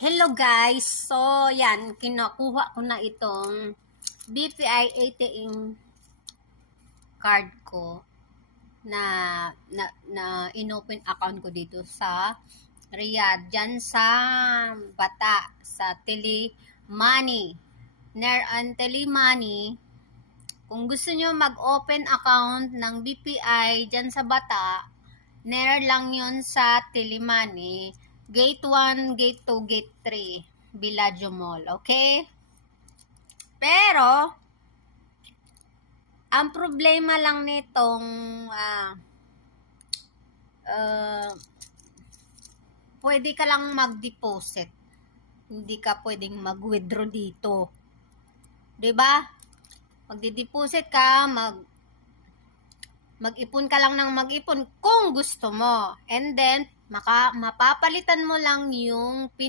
Hello guys! So, yan, kinukuha ko na itong BPI ATM card ko na inopen account ko dito sa Riyadh, dyan sa Bata, sa Telemoney. Nair and Telemoney, kung gusto nyo mag-open account ng BPI dyan sa Bata, nair lang yun sa Telemoney. Gate 1, Gate 2, Gate 3, Villaggio Mall, okay? Pero, ang problema lang nitong pwede ka lang mag-deposit. Hindi ka pwedeng mag-withdraw dito. 'Di ba? Magde-deposit ka, mag-ipon ka lang ng mag-ipon kung gusto mo. And then, mapapalitan mo lang yung